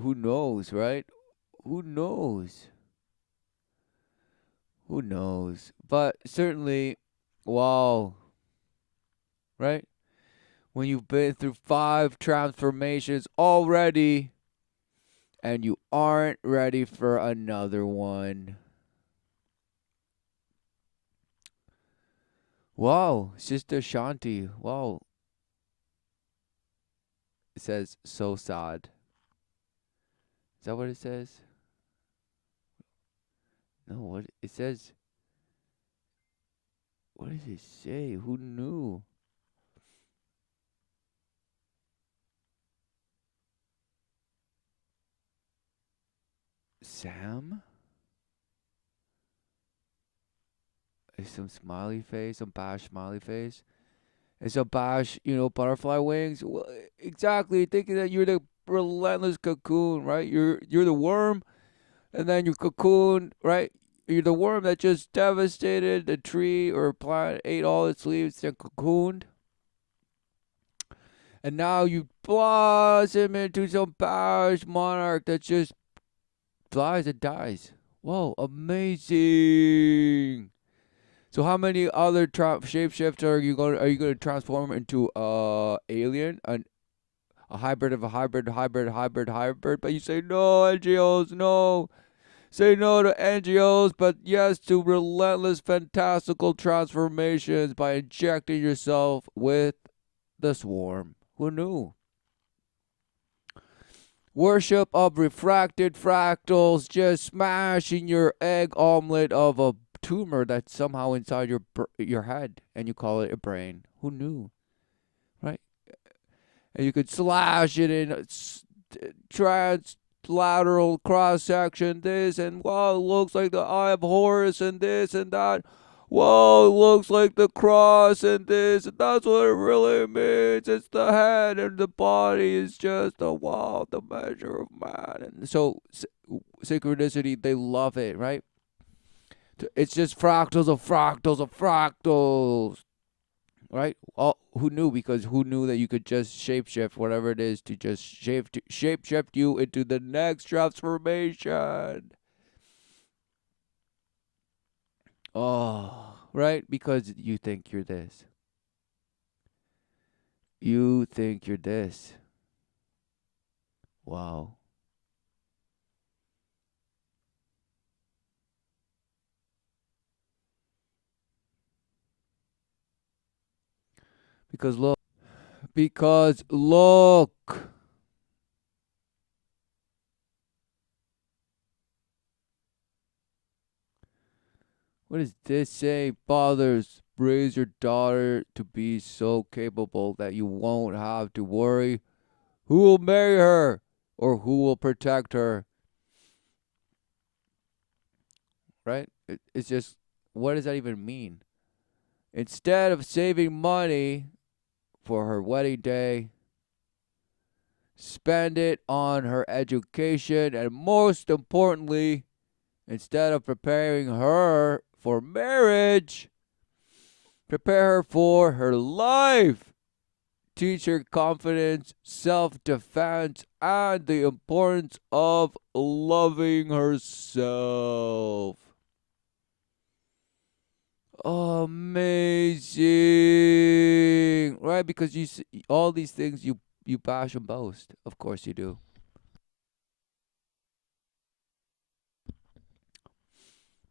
Who knows, right? Who knows? Who knows? But certainly, wow, right? When you've been through 5 transformations already and you aren't ready for another one. Wow, Sister Shanti. Wow. It says so sad. Is that what it says? No, what it says, what does it say? Who knew? Sam? Is some smiley face, some bash smiley face. It's a bash, butterfly wings. Well, exactly, thinking that you're the relentless cocoon, right? You're the worm, and then you cocoon, right? You're the worm that just devastated the tree or plant, ate all its leaves, then cocooned, and now you blossom into some bash monarch that just flies and dies. Whoa, amazing! So how many other shapeshifts are you going to transform into alien, a hybrid of a hybrid, hybrid, hybrid, hybrid? But you say no, NGOs, no. Say no to NGOs, but yes to relentless, fantastical transformations by injecting yourself with the swarm. Who knew? Worship of refracted fractals, just smashing your egg omelet of a tumor that's somehow inside your head, and you call it a brain. Who knew, right? And you could slash it in translateral cross section, this, and wow, it looks like the eye of Horus, and this and that. Whoa, it looks like the cross and this, and that's what it really means. It's the head, and the body is just the wow, the measure of man. And so, synchronicity, they love it, right? It's just fractals of fractals of fractals, right? Who knew? Because who knew that you could just shapeshift whatever it is to just shapeshift you into the next transformation? Oh, right? Because you think you're this. You think you're this. Wow. Because look, what does this say? Fathers, raise your daughter to be so capable that you won't have to worry who will marry her or who will protect her, right? It's just, what does that even mean? Instead of saving money for her wedding day, spend it on her education, and most importantly, instead of preparing her for marriage, prepare her for her life. Teach her confidence, self defense, and the importance of loving herself. Amazing, right? Because all these things you bash and boast. Of course you do.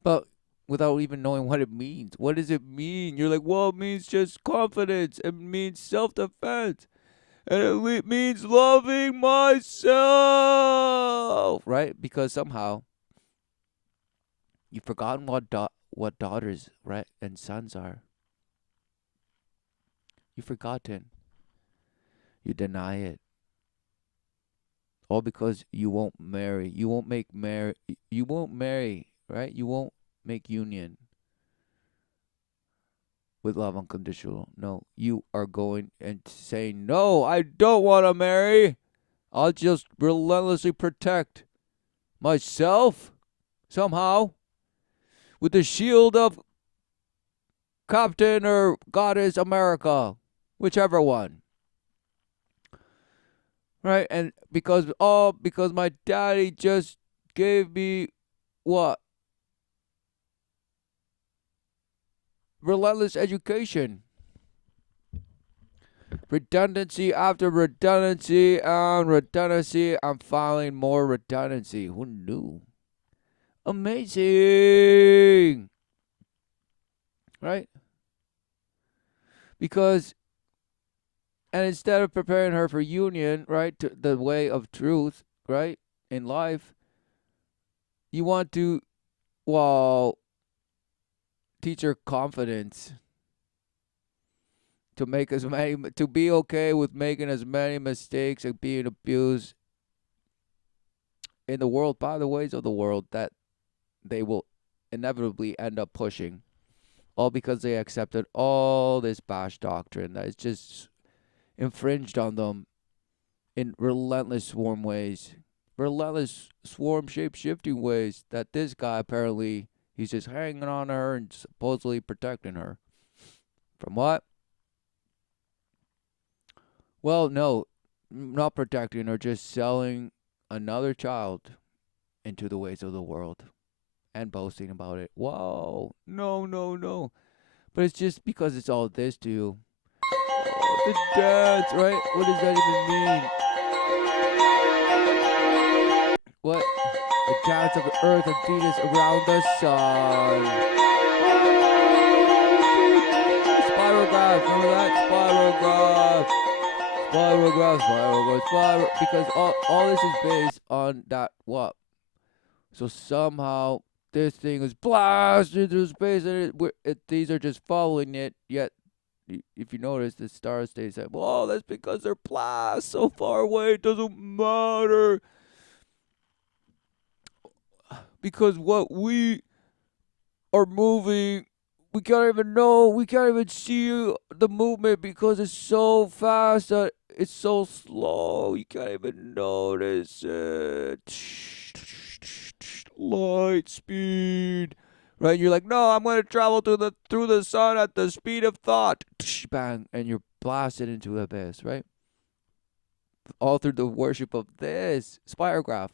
But without even knowing what it means. What does it mean? You're like, well, it means just confidence. It means self defense. And it means loving myself, right? Because somehow you've forgotten what daughters, right, and sons are. You've forgotten. You deny it. All because you won't marry. You won't make marry. You won't marry, right? You won't make union with love unconditional. No, you are going and saying, no, I don't want to marry. I'll just relentlessly protect myself somehow with the shield of Captain or Goddess America, whichever one, right? And because my daddy just gave me what? Relentless education. Redundancy after redundancy and redundancy. I'm filing more redundancy. Who knew? Amazing. Right? Because, and instead of preparing her for union, right, to the way of truth, right, in life, you want to, well, teach her confidence to make as many, to be okay with making as many mistakes and being abused in the world by the ways of the world that they will inevitably end up pushing, all because they accepted all this bash doctrine that is just infringed on them in relentless swarm ways, relentless swarm shape shifting ways that this guy apparently he's just hanging on to her and supposedly protecting her. From what? Well, no, not protecting her, just selling another child into the ways of the world and boasting about it. Whoa, no, no, no. But it's just because it's all this to you. The dance, right? What does that even mean? What? The dance of the earth and Venus around the sun. Spirograph, remember that? Spirograph. Spirograph, spirograph, spiral. Because all this is based on that what? So somehow this thing is blasted through space and these are just following it, yet if you notice, the star stays at, well, that's because they're blast so far away, it doesn't matter. Because what we are moving, we can't even know, we can't even see the movement because it's so fast that it's so slow. You can't even notice it. Light speed. Right? You're like, no, I'm gonna travel through the sun at the speed of thought. Bang, and you're blasted into the abyss, right? All through the worship of this spirograph,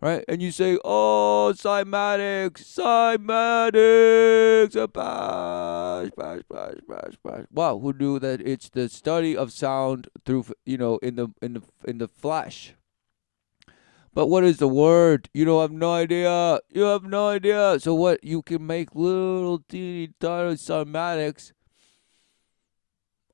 right? And you say, oh, cymatics, cymatics, bash, bash, bash, bash, bash. Wow, who knew that it's the study of sound through, in the flesh? But what is the word? You don't have no idea. You have no idea. So what? You can make little teeny tiny cymatics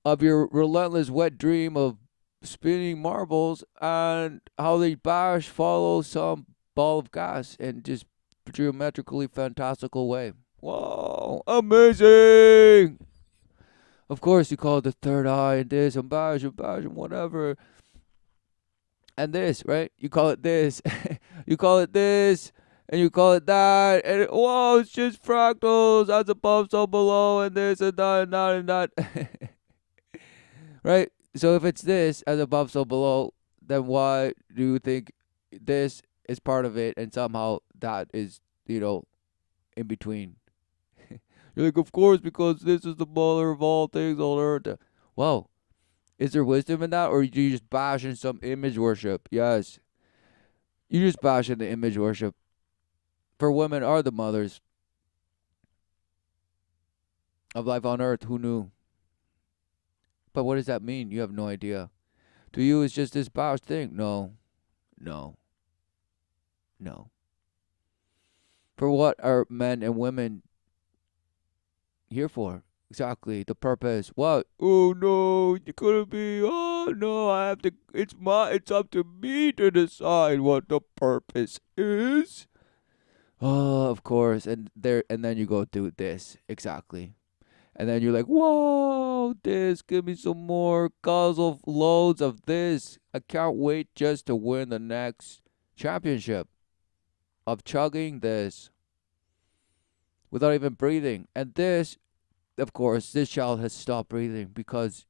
of your relentless wet dream of spinning marbles and how they bash follow some ball of gas in just geometrically fantastical way. Whoa, amazing! Of course, you call it the third eye and this and bash and whatever. And this, right? You call it this, you call it this, and you call it that, and whoa, it's just fractals as above, so below, and this and that and that and that. Right? So if it's this as above, so below, then why do you think this is part of it and somehow that is, in between? You're like, of course, because this is the mother of all things on earth. Whoa. Is there wisdom in that, or do you just bash in some image worship? Yes. You just bash in the image worship. For women are the mothers of life on earth. Who knew? But what does that mean? You have no idea. To you, it's just this bash thing. No, no, no. For what are men and women here for? Exactly. The purpose. What? Oh no, you couldn't be. Oh no, I have to. It's up to me to decide what the purpose is. Oh, of course. And then you go do this. Exactly. And then you're like, whoa, this, give me some more causal loads of this. I can't wait just to win the next championship of chugging this without even breathing. And this, of course, this child has stopped breathing because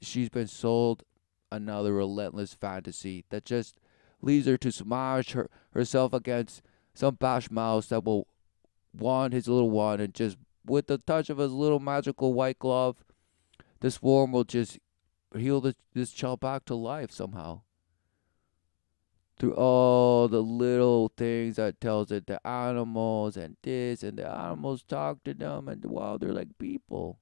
she's been sold another relentless fantasy that just leads her to smash herself against some bash mouse that will wand his little wand and just with the touch of his little magical white glove, this worm will just heal this child back to life somehow. through all the little things that tells it the animals and this, and the animals talk to them, and wow, they're like people.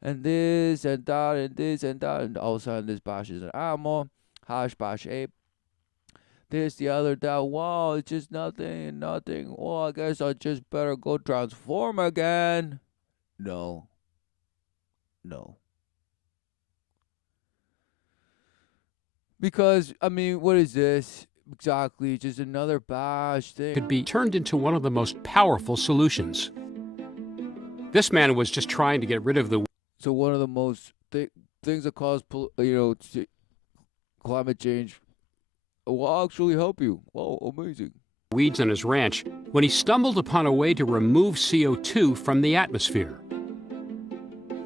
And this and that and this and that, and all of a sudden this bash is an animal, hash bash ape, this, the other, that. Wow, it's just nothing, nothing. Well, I guess I just better go transform again. No, no. Because, I mean, what is this? Exactly, just another bash thing. Could be turned into one of the most powerful solutions. This man was just trying to get rid of the So one of the most things that cause, climate change will actually help you. Wow, amazing. weeds on his ranch when he stumbled upon a way to remove CO2 from the atmosphere.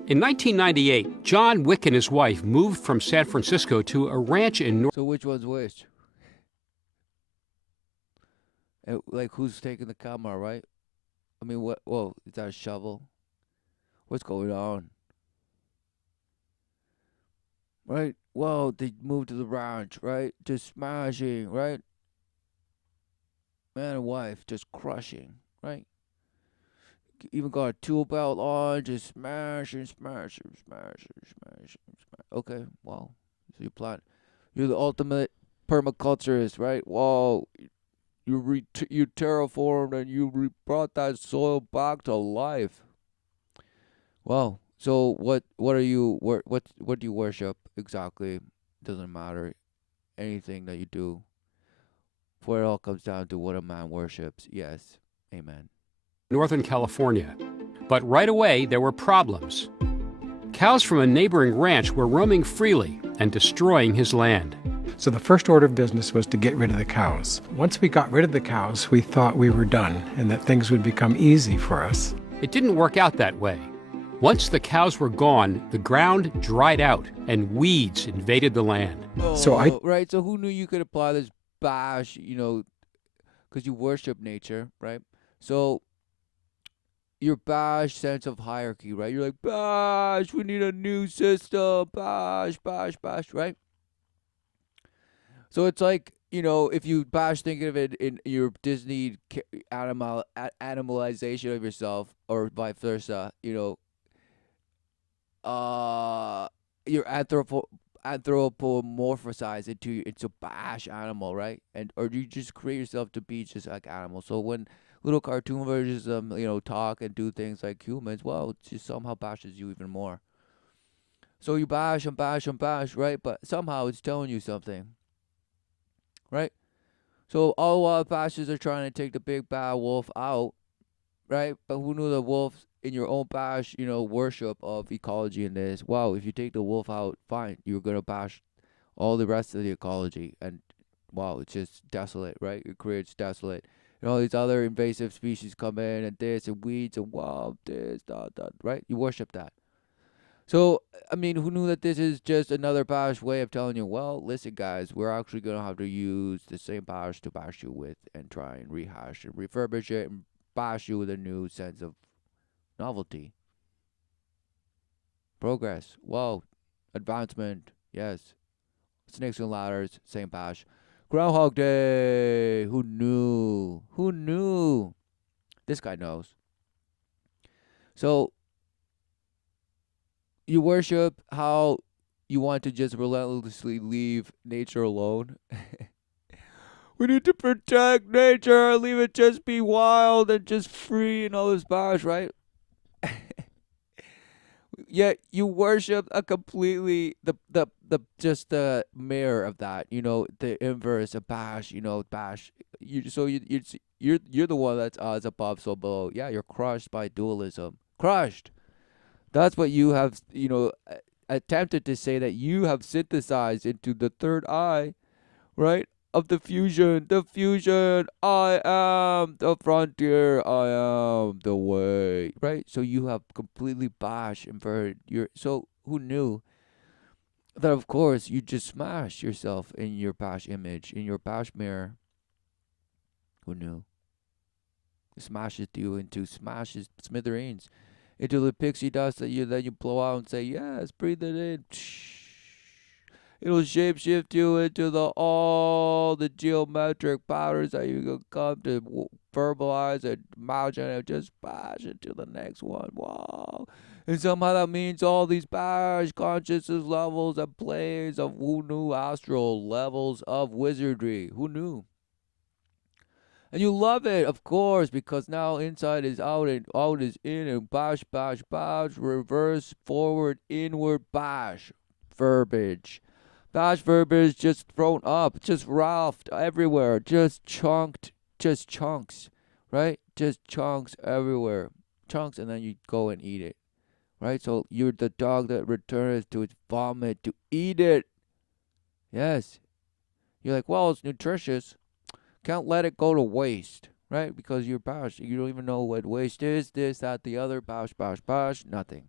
In 1998, John Wick and his wife moved from San Francisco to a ranch in North. So which one's which? Like, who's taking the camera, right? I mean, what? Whoa, is that a shovel? What's going on? Right? Whoa, they moved to the ranch, right? Just smashing, right? Man and wife just crushing, right? Even got a tool belt on, just smashing, smashing, smashing, smashing, smashing. Okay, wow. So you're the ultimate permaculturist, right? Wow, you terraformed and brought that soil back to life. Wow. So what are you what do you worship exactly? Doesn't matter. Anything that you do, for it all comes down to what a man worships. Yes. Amen. Northern California. But right away, there were problems. Cows from a neighboring ranch were roaming freely and destroying his land. So the first order of business was to get rid of the cows. Once we got rid of the cows, we thought we were done and that things would become easy for us. It didn't work out that way. Once the cows were gone, the ground dried out and weeds invaded the land. Right. So who knew you could apply this bash? Because you worship nature, right? So your bash sense of hierarchy, right? You're like, bash, we need a new system, bash, bash, bash, right? So it's like, if you bash, think of it in your Disney animalization of yourself, or vice versa, you're anthropomorphized into bash animal, right? And or you just create yourself to be just like animals. So when little cartoon versions talk and do things like humans, well, it just somehow bashes you even more. So you bash and bash and bash, right? But somehow it's telling you something, right? So all wild bashes are trying to take the big bad wolf out, right? But who knew the wolves in your own bash, worship of ecology in this? Wow, if you take the wolf out, fine, you're gonna bash all the rest of the ecology, and wow, it's just desolate, right? It creates desolate. And all these other invasive species come in, and this, and weeds, and wow, this, that, right? You worship that. So, I mean, who knew that this is just another bash way of telling you, well, listen, guys, we're actually going to have to use the same bash to bash you with and try and rehash and refurbish it and bash you with a new sense of novelty, progress, wow, advancement, yes. Snakes and ladders, same bash. Groundhog Day, who knew? Who knew? This guy knows. So, you worship how you want to just relentlessly leave nature alone. We need to protect nature, leave it just be wild and just free and all this bash, right? Yet you worship a completely the just the mirror of that, the inverse of bash, bash. You're the one that's above, so below. Yeah, you're crushed by dualism. Crushed. That's what you have, attempted to say that you have synthesized into the third eye, right? Of the fusion, I am the frontier, I am the way, right? So you have completely bash inverted so who knew that, of course, you just smash yourself in your bash image, in your bash mirror? Who knew? It smashes you into smashes smithereens, into the pixie dust that you blow out and say, yes, breathe it in. It'll shapeshift you into all the geometric patterns that you can come to verbalize and imagine and just bash into the next one. Wow. And somehow that means all these bash consciousness levels and planes of who knew astral levels of wizardry. Who knew? And you love it, of course, because now inside is out and out is in and bash, bash, bash, reverse, forward, inward, bash, verbiage. Bash verbiage just thrown up, just ralphed everywhere, just chunked, just chunks, right? Just chunks everywhere. Chunks, and then you go and eat it, right? So you're the dog that returns to its vomit to eat it. Yes. You're like, well, it's nutritious. Can't let it go to waste, right? Because you're bash. You don't even know what waste is, this, that, the other, bash, bash, bash, nothing.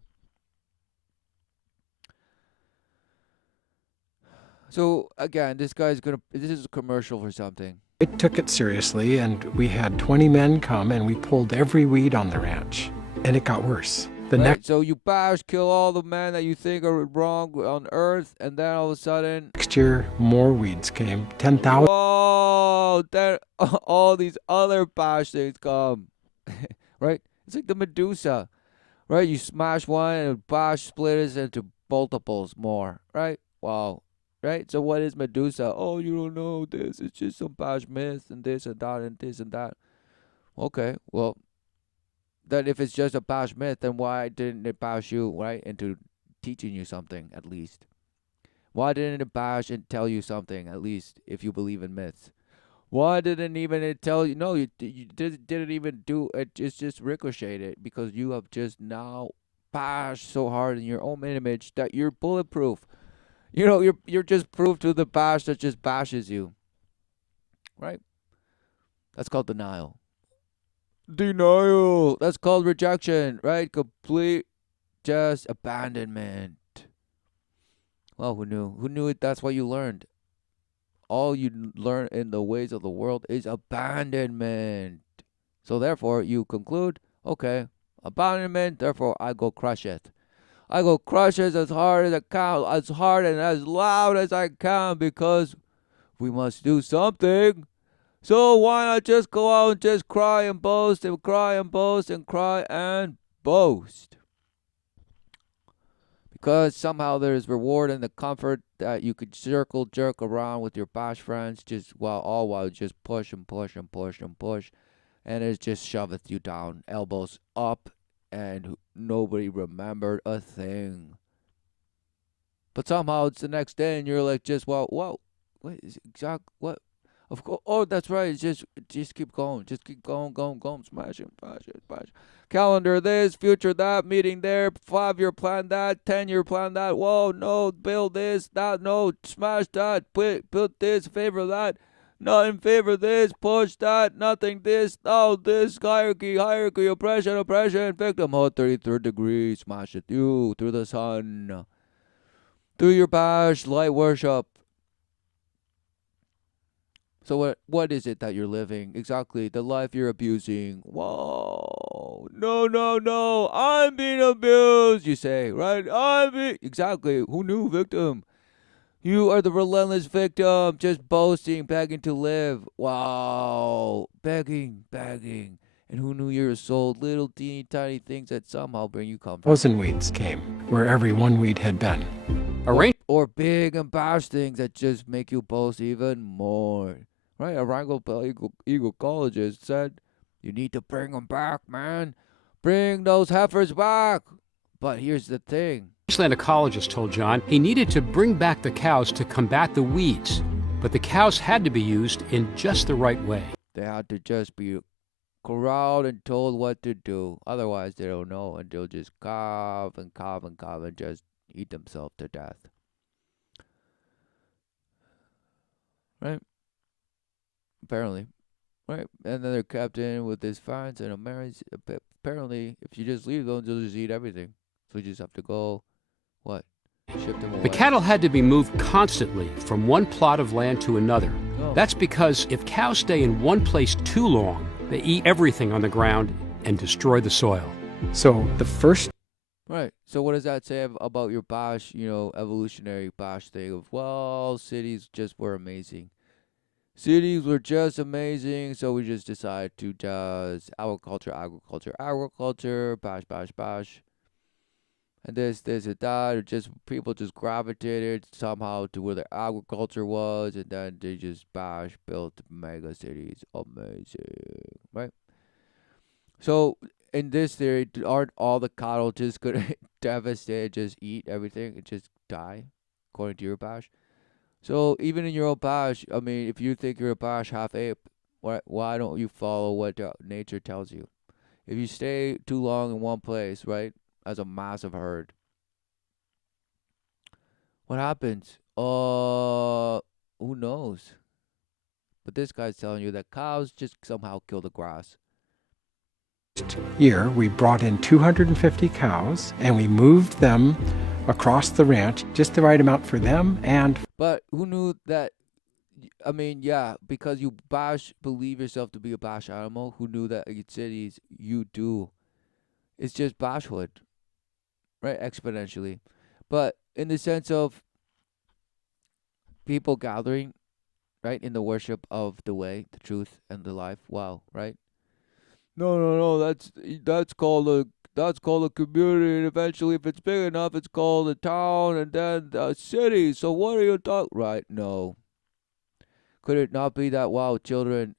So again, this is a commercial for something. I took it seriously, and we had 20 men come, and we pulled every weed on the ranch. And it got worse. So you bash, kill all the men that you think are wrong on earth, and then all of a sudden, next year, more weeds came. 10,000. whoa, then all these other bash things come. Right? It's like the Medusa. Right? You smash one and bash splits into multiples more. Right? Wow. Right? So what is Medusa? Oh, you don't know this. It's just some bash myth and this and that and this and that. Okay, well, then if it's just a bash myth, then why didn't it bash you, right, into teaching you something at least? Why didn't it bash and tell you something at least if you believe in myths? Why didn't even it tell you? No, you didn't even do it. It's just ricocheted because you have just now bashed so hard in your own image that you're bulletproof. You know, you're just proof to the bash that just bashes you. Right? That's called denial. Denial. That's called rejection, right? Complete just abandonment. Well, who knew? Who knew it? That's what you learned. All you learn in the ways of the world is abandonment. So therefore, you conclude, okay, abandonment, therefore I go crush it. I go crush it as hard as I can, as hard and as loud as I can, because we must do something. So why not just go out and just cry and boast and cry and boast and cry and boast? Because somehow there's reward in the comfort that you could circle jerk around with your bash friends just while just push and push and push and push, and it just shoveth you down, elbows up, and nobody remembered a thing. But somehow it's the next day and you're like just what is exact what? Of course. Oh, that's right. It's just keep going. Just keep going, smash it, bash it, bash it. Calendar this, future that, meeting there, 5-year plan that, 10-year plan that. Whoa, no, build this, that, no, smash that, put this, favor that, not in favor this, push that, nothing this, oh, this, hierarchy, oppression, victim, 33rd degree, smash it, you, through the sun, through your bash, light worship. So what is it that you're living? Exactly, the life you're abusing. Whoa, no, I'm being abused, you say, right? Exactly, who knew, victim? You are the relentless victim, just boasting, begging to live. Wow, begging. And who knew you're sold little teeny tiny things that somehow bring you comfort? 1,000 weeds came where every one weed had been. Or big and bash things that just make you boast even more. Right? Arango Eagle Colleges said, you need to bring them back, man. Bring those heifers back. But here's the thing. Queensland ecologist told John he needed to bring back the cows to combat the weeds, but the cows had to be used in just the right way. They had to just be corralled and told what to do. Otherwise, they don't know, and they'll just cough and just eat themselves to death. Right? Apparently. Right? And then they're kept in with these fines and marriage. Apparently, if you just leave them, they'll just eat everything. So you just have to go, ship them away. The cattle had to be moved constantly from one plot of land to another. Oh. That's because if cows stay in one place too long, they eat everything on the ground and destroy the soil. So the first Right. So what does that say about your Bosch, evolutionary Bosch thing of, well, cities just were amazing. Cities were just amazing, so we just decided to just agriculture, agriculture, agriculture, Bosch, Bosch, Bosch. And this, and that, or just people just gravitated somehow to where the agriculture was, and then they just Bosch built mega cities. Amazing. Right? So in this theory, aren't all the cattle just gonna devastate, just eat everything, and just die, according to your bash? So even in your own bash, I mean, if you think you're a bash half ape, why don't you follow what nature tells you? If you stay too long in one place, right, as a massive herd, what happens? Who knows? But this guy's telling you that cows just somehow kill the grass. Year, we brought in 250 cows and we moved them across the ranch, just the right amount for them and But who knew that? I mean, yeah, because you believe yourself to be a bash animal. Who knew that in cities you do? It's just bashhood, right? Exponentially, but in the sense of people gathering, right, in the worship of the way, the truth, and the life. Wow, right? No, no, no. That's called a community, and eventually, if it's big enough, it's called a town, and then a city. So what are you talking? Right? No. Could it not be that, wow, children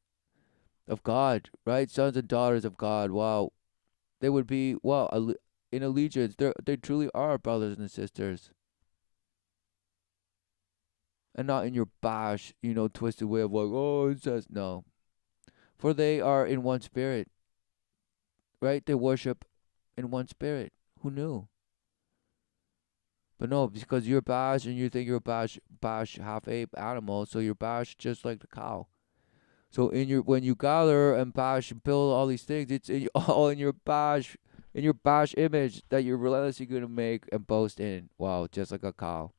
of God, right? Sons and daughters of God. Wow, they would be, wow, in allegiance. They truly are brothers and sisters, and not in your bash, twisted way of like, oh, it says no. For they are in one spirit, right? They worship in one spirit. Who knew? But no, because you're bash and you think you're bash half ape animal, so you're bash just like the cow. So when you gather and bash and build all these things, it's all in your bash image that you're relentlessly gonna make and boast in. Wow, just like a cow,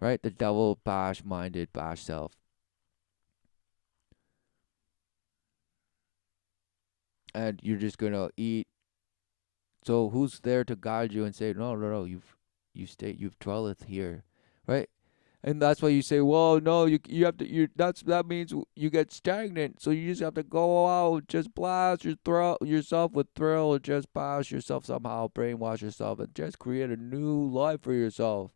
right? The devil bash minded bash self, and you're just gonna eat. So who's there to guide you and say, no, no, no, you've dwelleth here, right? And that's why you say, well, no, you have to that means you get stagnant. So you just have to go out, just blast yourself with thrill, and just blast yourself somehow, brainwash yourself, and just create a new life for yourself.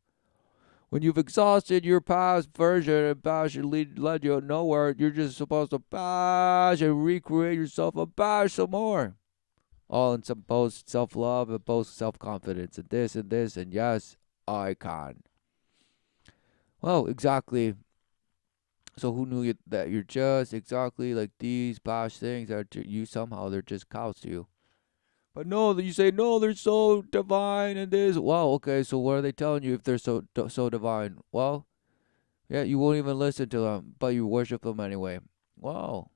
When you've exhausted your past version and bash and led you nowhere, you're just supposed to bash and recreate yourself and bash some more. All in some boast self love and boast self confidence and this and yes, I can. Well, exactly. So who knew that you're just exactly like these bash things that you somehow they're just cows to you. But no, you say no, they're so divine and this. Wow, okay. So what are they telling you if they're so divine? Well, yeah, you won't even listen to them, but you worship them anyway. Wow.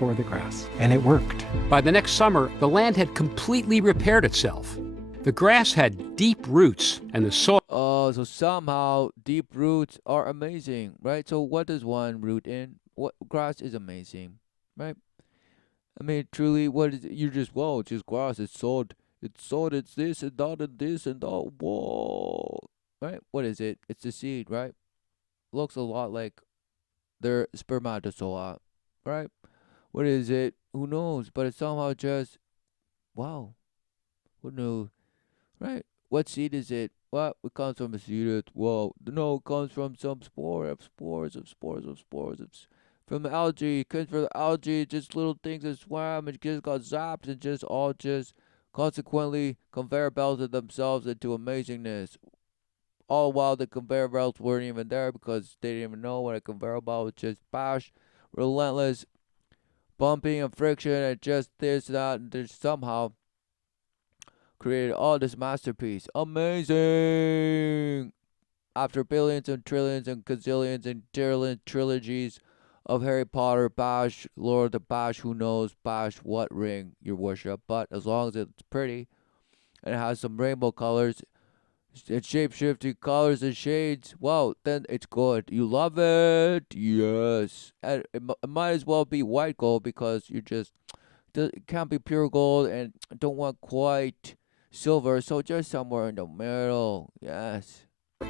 for the grass. And it worked. By the next summer, the land had completely repaired itself. The grass had deep roots, and the soil Oh, so somehow deep roots are amazing, right? So what does one root in? What grass is amazing, right? I mean, truly, what is it? You're just, whoa, it's just grass. It's this and that and this and that. Whoa, right? What is it? It's the seed, right? Looks a lot like their spermatozoa, right? What is it? Who knows? But it's somehow just, wow, who knew, right? What seed is it? What? It comes from a seed. Whoa, no, it comes from some spores. From algae. It comes from algae, just little things that swam and just got zapped and just all just consequently conveyor belted themselves into amazingness. All while the conveyor belts weren't even there because they didn't even know what a conveyor belt was, just bash, relentless bumping and friction and just this, that, and there's somehow created all this masterpiece. Amazing! After billions and trillions and gazillions and trillion trilogies of Harry Potter, bash, Lord the bash, who knows, bash what ring your worship, but as long as it's pretty and it has some rainbow colors and shape shifting colors and shades, wow, then it's good. You love it, yes. And it might as well be white gold because you just it can't be pure gold and don't want quite silver, so just somewhere in the middle. Yes.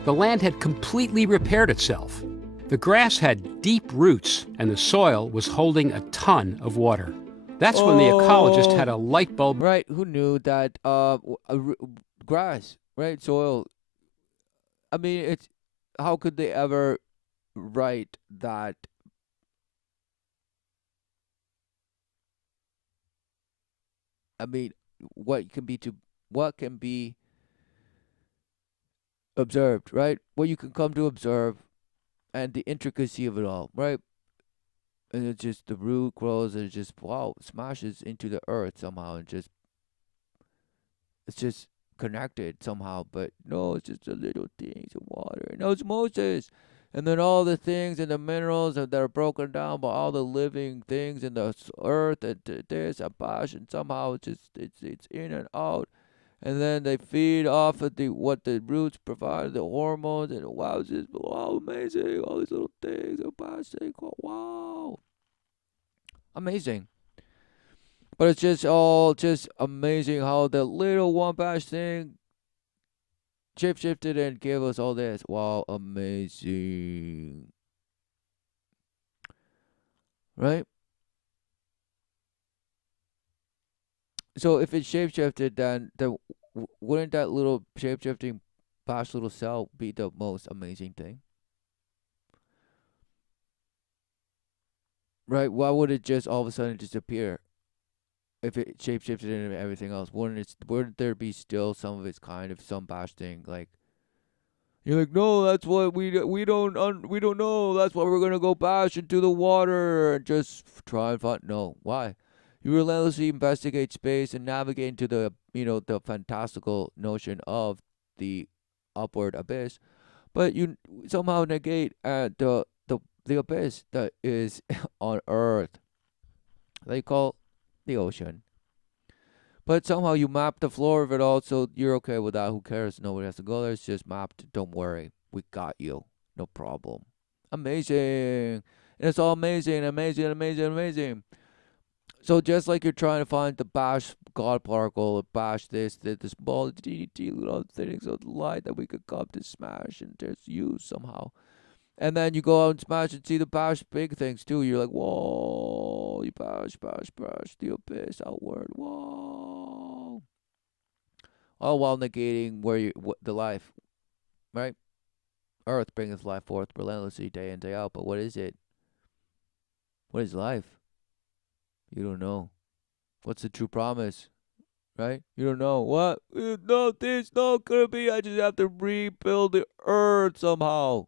The land had completely repaired itself. The grass had deep roots, and the soil was holding a ton of water. That's when the ecologist had a light bulb. Right, who knew that grass, right, soil. I mean, it's how could they ever write that? I mean, what can be observed, right? What you can come to observe and the intricacy of it all, right? And it's just the root grows and it just wow smashes into the earth somehow and just it's just connected somehow. But no, it's just the little things of water and osmosis, and then all the things and the minerals that are broken down by all the living things in the earth and this and bash and somehow it's in and out. And then they feed off of the what the roots provide, the hormones, and wow, it's just wow, amazing! All these little things, wow, amazing. But it's just all just amazing how the little one bash thing shape shifted and gave us all this. Wow, amazing, right? So if it shape shifted, then wouldn't that little shape shifting bash little cell be the most amazing thing? Right? Why would it just all of a sudden disappear if it shapeshifted into everything else? Wouldn't there be still some of its kind of some bash thing? Like you're like, no, that's what we don't know. That's why we're gonna go bash into the water and just try and find. No, why? You relentlessly investigate space and navigate into the fantastical notion of the upward abyss, but you somehow negate the abyss that is on Earth. They call the ocean. But somehow you map the floor of it all, so you're okay with that. Who cares? Nobody has to go there. It's just mapped. Don't worry. We got you. No problem. Amazing. And it's all amazing, amazing, amazing, amazing. So just like you're trying to find the bash God particle, bash the small teeny little things of light that we could come to smash and just use somehow. And then you go out and smash and see the bash big things too. You're like, whoa, you bash, the abyss outward, whoa. All while negating the life, right? Earth bringeth life forth relentlessly day in, day out. But what is it? What is life? You don't know. What's the true promise? Right? You don't know. What? No, this not gonna be. I just have to rebuild the earth somehow.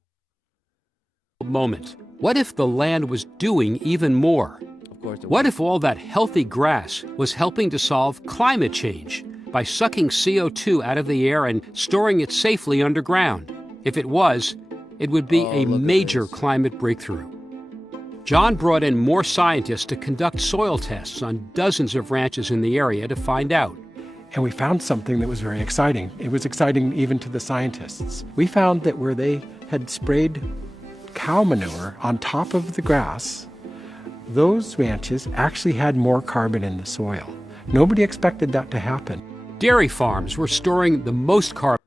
Moment. What if the land was doing even more? Of course. What if all that healthy grass was helping to solve climate change by sucking CO2 out of the air and storing it safely underground? If it was, it would be a major climate breakthrough. John brought in more scientists to conduct soil tests on dozens of ranches in the area to find out. And we found something that was very exciting. It was exciting even to the scientists. We found that where they had sprayed cow manure on top of the grass, those ranches actually had more carbon in the soil. Nobody expected that to happen. Dairy farms were storing the most carbon.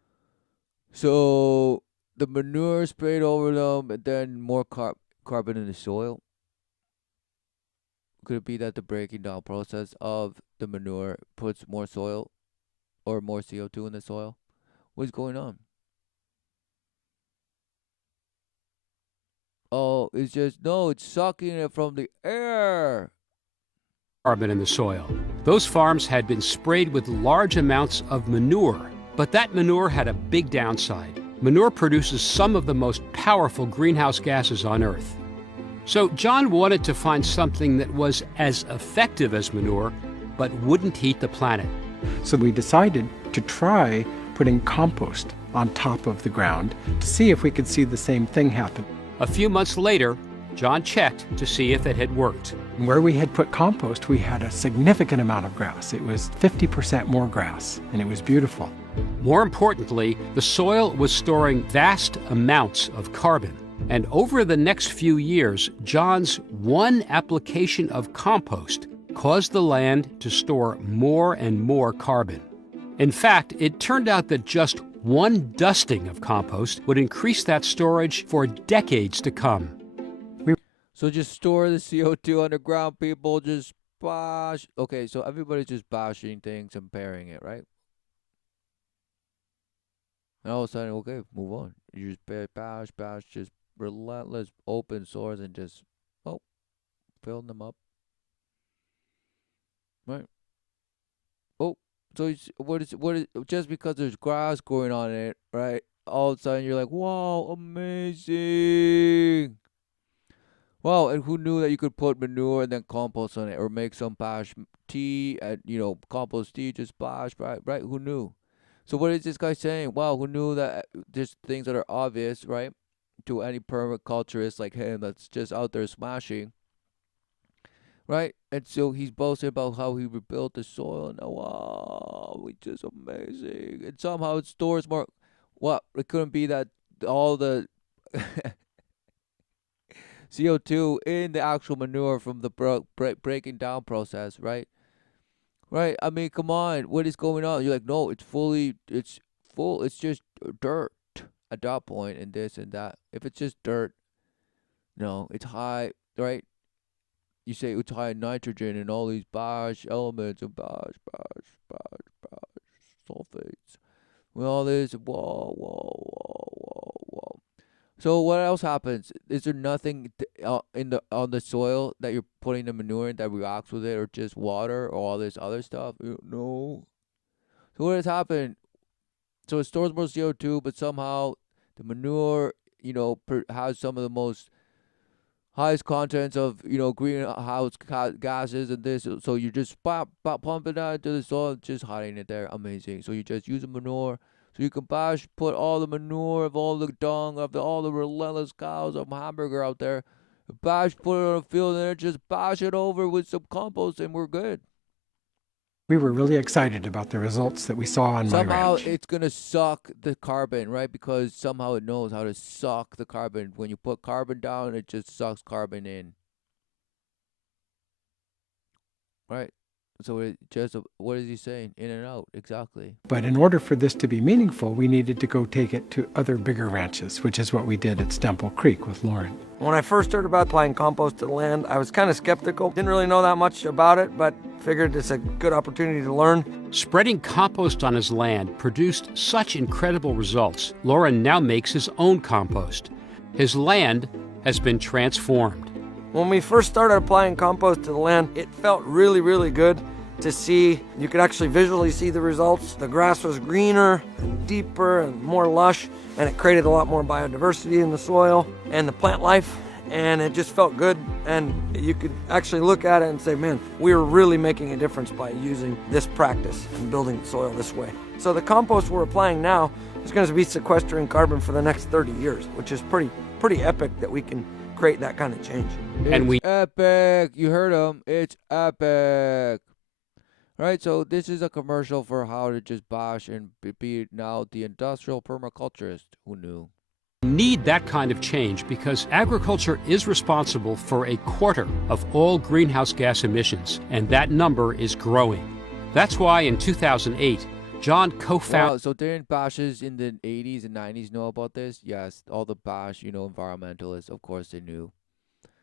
So the manure sprayed over them and then more carbon in the soil. Could it be that the breaking down process of the manure puts more soil or more CO2 in the soil? What's going on? Oh, it's sucking it from the air. Carbon in the soil. Those farms had been sprayed with large amounts of manure, but that manure had a big downside. Manure produces some of the most powerful greenhouse gases on Earth. So John wanted to find something that was as effective as manure, but wouldn't heat the planet. So we decided to try putting compost on top of the ground to see if we could see the same thing happen. A few months later, John checked to see if it had worked. Where we had put compost, we had a significant amount of grass. It was 50% more grass, and it was beautiful. More importantly, the soil was storing vast amounts of carbon. And over the next few years, John's one application of compost caused the land to store more and more carbon. In fact, it turned out that just one dusting of compost would increase that storage for decades to come. So just store the CO2 underground, people. Just bash. Okay, so everybody's just bashing things and pairing it, right? And all of a sudden, okay, move on. You just bash, just relentless open source and just, oh, filling them up, right? Oh, so what is just because there's grass going on in it, right? All of a sudden, you're like, wow, amazing. Wow, and who knew that you could put manure and then compost on it, or make some bash tea and compost tea, just bash, right? Right? Who knew? So what is this guy saying? Wow, who knew that there's things that are obvious, right, to any permaculturist like him that's just out there smashing, right? And so he's boasting about how he rebuilt the soil, and wow, it's just amazing. And somehow it stores more. What? It couldn't be that all the CO2 in the actual manure from the breaking down process, right? Right? I mean, come on, what is going on? You're like, no, it's full, it's just dirt at that point, and this and that. If it's just dirt, no, it's high, right? You say it's high in nitrogen and all these bash elements and bash, sulfates. With all this, whoa. So what else happens? Is there nothing in the on the soil that you're putting the manure in that reacts with it, or just water, or all this other stuff? No. So what has happened? So it stores more CO2, but somehow the manure, has some of the most highest contents of greenhouse gases and this. So you just pumping that into the soil, just hiding it there. Amazing. So you just use the manure. So you can put all the manure of all the dung of all the relentless cows of hamburger out there, put it on a field, and then just bash it over with some compost, and we're good. We were really excited about the results that we saw on my Somehow ranch. it's gonna suck the carbon, right? Because somehow it knows how to suck the carbon. When you put carbon down, it just sucks carbon in. Right. So it just what is he saying? In and out, exactly. But in order for this to be meaningful, we needed to go take it to other bigger ranches, which is what we did at Stemple Creek with Lauren. When I first heard about applying compost to the land, I was kind of skeptical. Didn't really know that much about it, but figured it's a good opportunity to learn. Spreading compost on his land produced such incredible results. Lauren now makes his own compost. His land has been transformed. When we first started applying compost to the land, it felt really, really good to see. You could actually visually see the results. The grass was greener and deeper and more lush, and it created a lot more biodiversity in the soil and the plant life, and it just felt good. And you could actually look at it and say, man, we're really making a difference by using this practice and building the soil this way. So the compost we're applying now is going to be sequestering carbon for the next 30 years, which is pretty epic that we can create that kind of change. It's epic. You heard him. It's epic. Right, so this is a commercial for how to just bash and be now the industrial permaculturist. Who knew? Need that kind of change because agriculture is responsible for a quarter of all greenhouse gas emissions, and that number is growing. That's why in 2008, John co-founded... Wow, so didn't bashes in the 80s and 90s know about this? Yes, all the bash, environmentalists, of course they knew.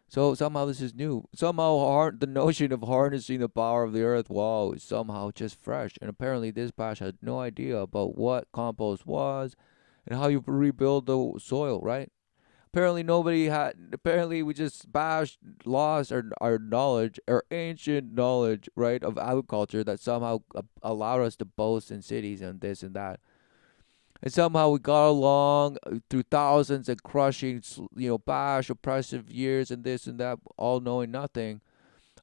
So somehow this is new. Somehow the notion of harnessing the power of the earth, wow, is somehow just fresh. And apparently this bash had no idea about what compost was and how you rebuild the soil, right? Apparently we just lost our knowledge, our ancient knowledge, right, of agriculture that somehow allowed us to boast in cities and this and that. And somehow we got along through thousands and crushing, bash, oppressive years and this and that, all knowing nothing,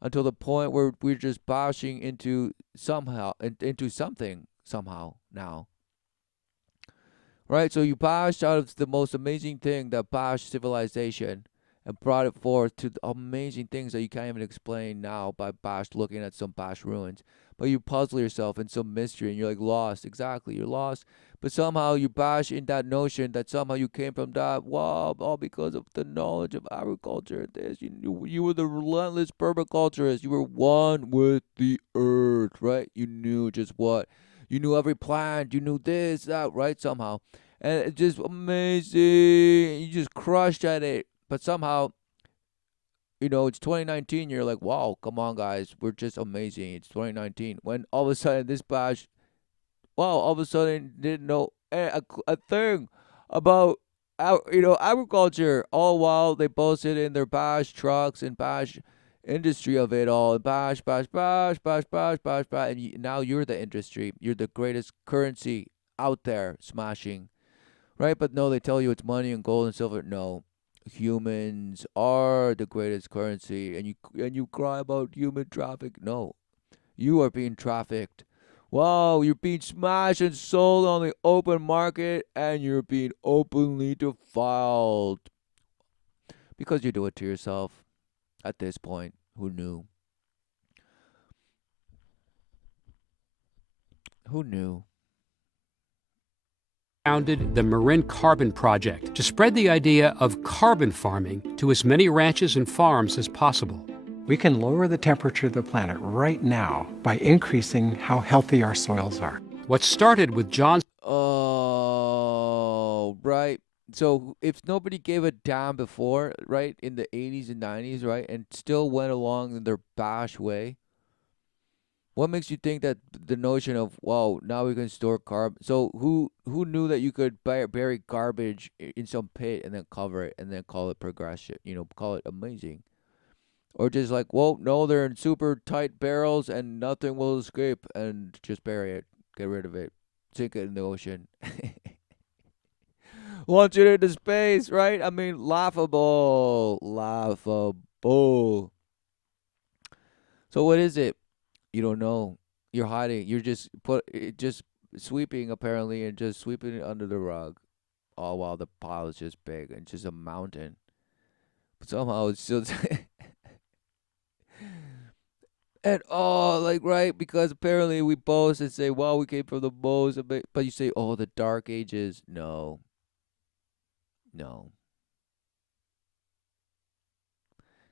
until the point where we're just bashing into something somehow now. Right? So you bashed out of the most amazing thing that bashed civilization and brought it forth to the amazing things that you can't even explain now by looking at some bash ruins. But you puzzle yourself in some mystery and you're like lost. Exactly, you're lost. But somehow you bash in that notion that somehow you came from that, wow, all because of the knowledge of agriculture. You were the relentless permaculturist. You were one with the earth, right? You knew just what You knew every plant. You knew this, that, right? Somehow, and it's just amazing. You just crushed at it. But somehow, it's 2019. You're like, wow, come on, guys, we're just amazing. It's 2019. When all of a sudden this bash, wow, all of a sudden didn't know a thing about agriculture. All while they boasted in their bash trucks and bash industry of it all. Bash, bash, bash, bash, bash, bash, bash, and now you're the industry. You're the greatest currency out there, smashing, right? But no, they tell you it's money and gold and silver. No, humans are the greatest currency, and you cry about human traffic. No, you are being trafficked. Wow, you're being smashed and sold on the open market, and you're being openly defiled because you do it to yourself. At this point, who knew? Who knew? Founded the Marin Carbon Project to spread the idea of carbon farming to as many ranches and farms as possible. We can lower the temperature of the planet right now by increasing how healthy our soils are. What started with John's Oh, right. So if nobody gave a damn before, right, in the 80s and 90s, right, and still went along in their bash way, what makes you think that the notion of, wow, now we can store carbon? So who knew that you could bury garbage in some pit and then cover it and then call it progression? Call it amazing. Or just like, well, no, they're in super tight barrels and nothing will escape, and just bury it, get rid of it, sink it in the ocean, launch it into space, right? I mean, laughable, laughable. So what is it? You don't know. You're hiding. You're just sweeping apparently, and just sweeping it under the rug, all while the pile is just big and just a mountain. But somehow it's still. And like, right, because apparently we boast and say, well, we came from the most, but you say, oh, the dark ages. No, no.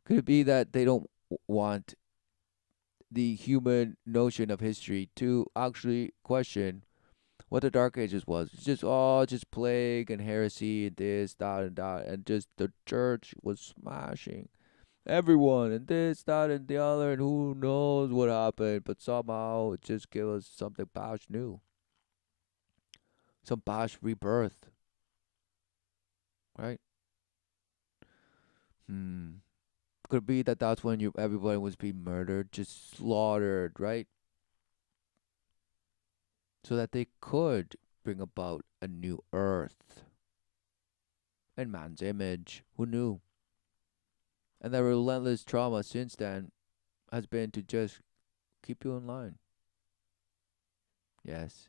Could it be that they don't want the human notion of history to actually question what the dark ages was? It's just plague and heresy and this, that, and that, and just the church was smashing everyone and this, that, and the other, and who knows what happened, but somehow it just gave us something bash new, some bash rebirth, right? Could it be that that's when everybody was being murdered, just slaughtered, right? So that they could bring about a new earth in man's image. Who knew? And the relentless trauma since then has been to just keep you in line. Yes.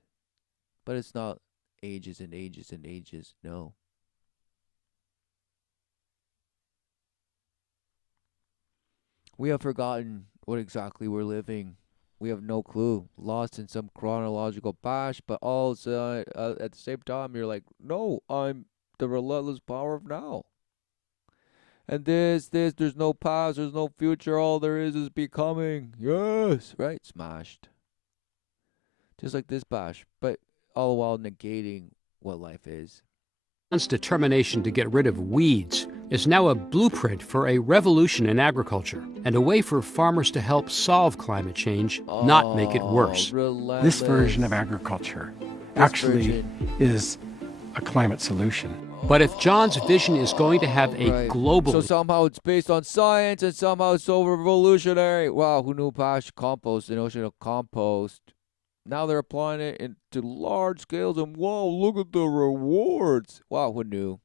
But it's not ages and ages and ages. No. We have forgotten what exactly we're living. We have no clue. Lost in some chronological bash, but also at the same time, you're like, no, I'm the relentless power of now. And there's no past, there's no future. All there is becoming. Yes, right? Smashed. Just like this bash, but all the while negating what life is. John's determination to get rid of weeds is now a blueprint for a revolution in agriculture and a way for farmers to help solve climate change, not make it worse. This version of agriculture actually is a climate solution. But if John's vision is going to have a global... So somehow it's based on science and somehow it's so revolutionary. Wow, who knew bash compost, the notion of compost? Now they're applying it into large scales, and whoa, look at the rewards. Wow, who knew?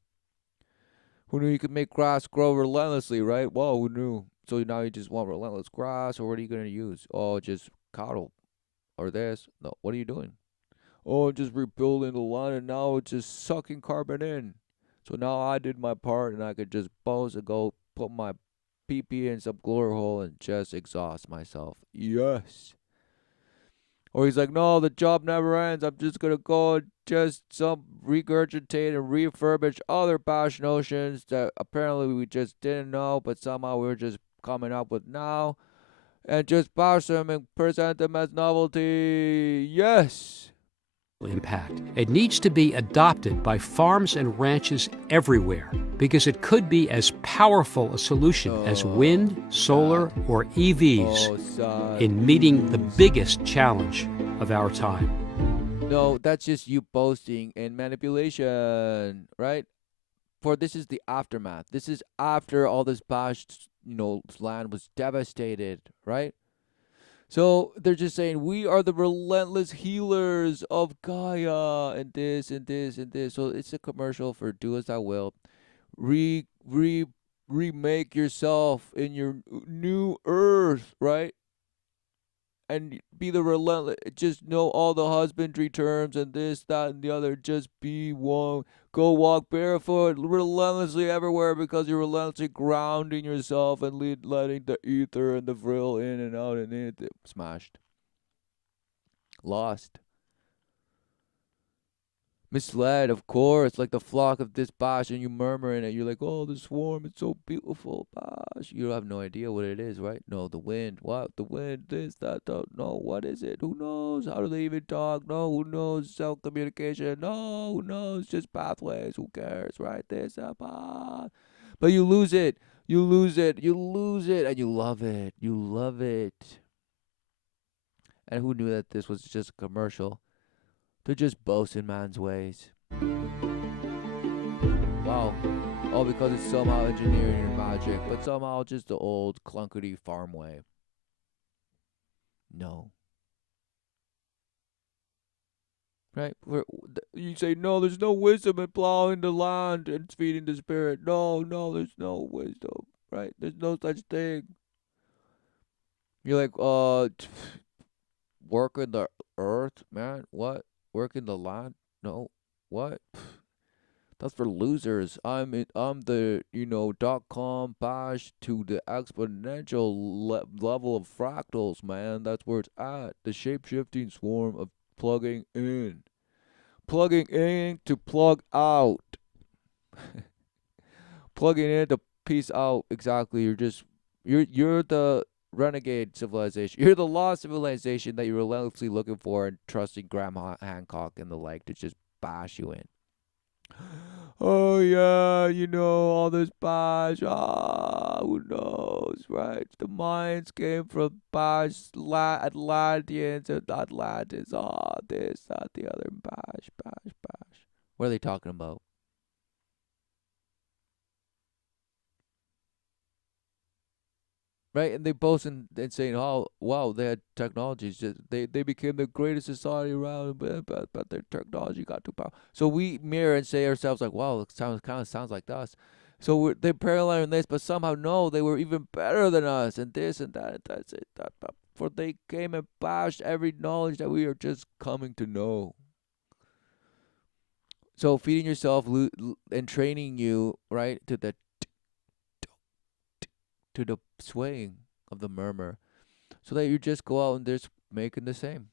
Who knew you could make grass grow relentlessly, right? Whoa, who knew? So now you just want relentless grass, or what are you going to use? Oh, just cattle, or this. No, what are you doing? Oh, just rebuilding the land, and now it's just sucking carbon in. So now I did my part, and I could just boast and go put my pee-pee in some glory hole and just exhaust myself. Yes. Or he's like, no, the job never ends. I'm just going to go and just regurgitate and refurbish other bash notions that apparently we just didn't know, but somehow we're just coming up with now. And just bash them and present them as novelty. Yes. impact. It needs to be adopted by farms and ranches everywhere because it could be as powerful a solution as wind, solar, or EVs in meeting the biggest challenge of our time. No, that's just you boasting and manipulation, right? For this is the aftermath. This is after all this bashed, land was devastated, right? So they're just saying we are the relentless healers of Gaia and this and this and this. So it's a commercial for do as thou wilt. Re re remake yourself in your new earth, right? And be the relentless. Just know all the husbandry terms and this, that, and the other. Just be one. Go walk barefoot relentlessly everywhere because you're relentlessly grounding yourself and letting the ether and the vril in and out and in. Smashed. Lost. Misled, of course, like the flock of this Bosh, and you murmuring it. You're like, oh, the swarm, it's so beautiful, Bosh. You have no idea what it is, right? No, the wind. What? The wind, this, that, don't know. What is it? Who knows? How do they even talk? No, who knows? Self communication? No, who knows? Just pathways. Who cares, right? This, that, but you lose it. You lose it. You lose it. And you love it. You love it. And who knew that this was just a commercial? They're just boasting man's ways. Wow. All because it's somehow engineering and magic, but somehow just the old clunkety farm way. No. Right? You say, no, there's no wisdom in plowing the land and feeding the spirit. No, there's no wisdom. Right? There's no such thing. You're like, work in the earth, man? What? Work in the land? No. What? That's for losers. I'm the .com bash to the exponential level of fractals, man. That's where it's at. The shape shifting swarm of plugging in to plug out, plugging in to peace out. Exactly. You're the renegade civilization. You're the lost civilization that you're relentlessly looking for and trusting Graham Hancock and the like to just bash you in. Oh yeah, all this bash. Who knows, right? The Mayans came from bash, Atlanteans and Atlantis. This, that, the other. Bash. What are they talking about? Right, and they boast and saying, "Oh, wow, they had technologies. Just they became the greatest society around, but their technology got too powerful." So we mirror and say ourselves like, "Wow, it sounds like us." So they're paralleling this, but somehow no, they were even better than us, and this and that. And that's it. For they came and bashed every knowledge that we are just coming to know. So feeding yourself and training you right to the swaying of the murmur, so that you just go out and just making the same,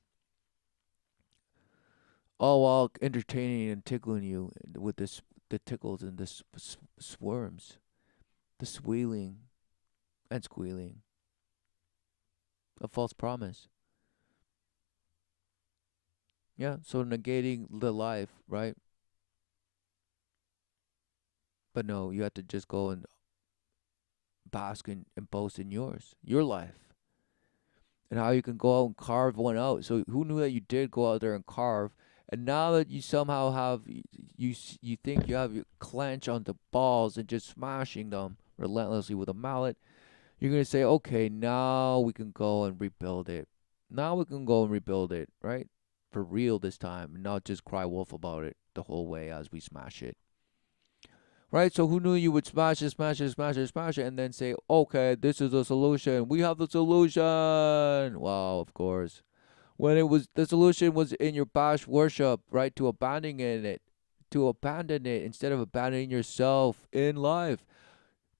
all while entertaining and tickling you with the tickles and the swarms, the squealing and squealing, a false promise. Yeah, so negating the life, right? But no, you have to just go and bask and boast in your life, and how you can go out and carve one out. So who knew that you did go out there and carve? And now that you somehow have you think you have your clench on the balls and just smashing them relentlessly with a mallet, you're gonna say, okay, now we can go and rebuild it. Now we can go and rebuild it, right? For real this time, and not just cry wolf about it the whole way as we smash it. Right? So who knew you would smash it, and then say, okay, this is the solution. We have the solution. Wow, of course. When it was the solution was in your bash worship, right? To abandon it instead of abandoning yourself in life.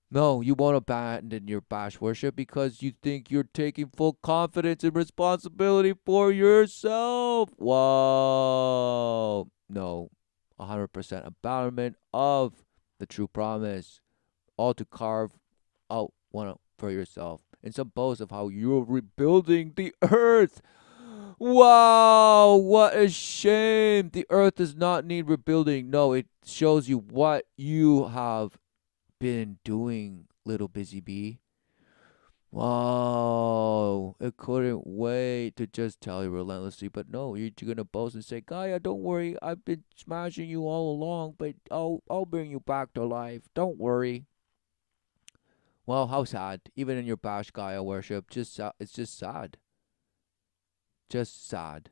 No, you won't abandon your bash worship because you think you're taking full confidence and responsibility for yourself. Wow. No, 100% abandonment of the true promise, all to carve out one for yourself. And some boast of how you're rebuilding the earth. Wow, what a shame. The earth does not need rebuilding. No, it shows you what you have been doing, little busy bee. Wow, it couldn't wait to just tell you relentlessly, but no, you're gonna boast and say, Gaia, don't worry, I've been smashing you all along, but I'll bring you back to life. Don't worry. Well, how sad. Even in your bash Gaia worship, it's just sad. Just sad.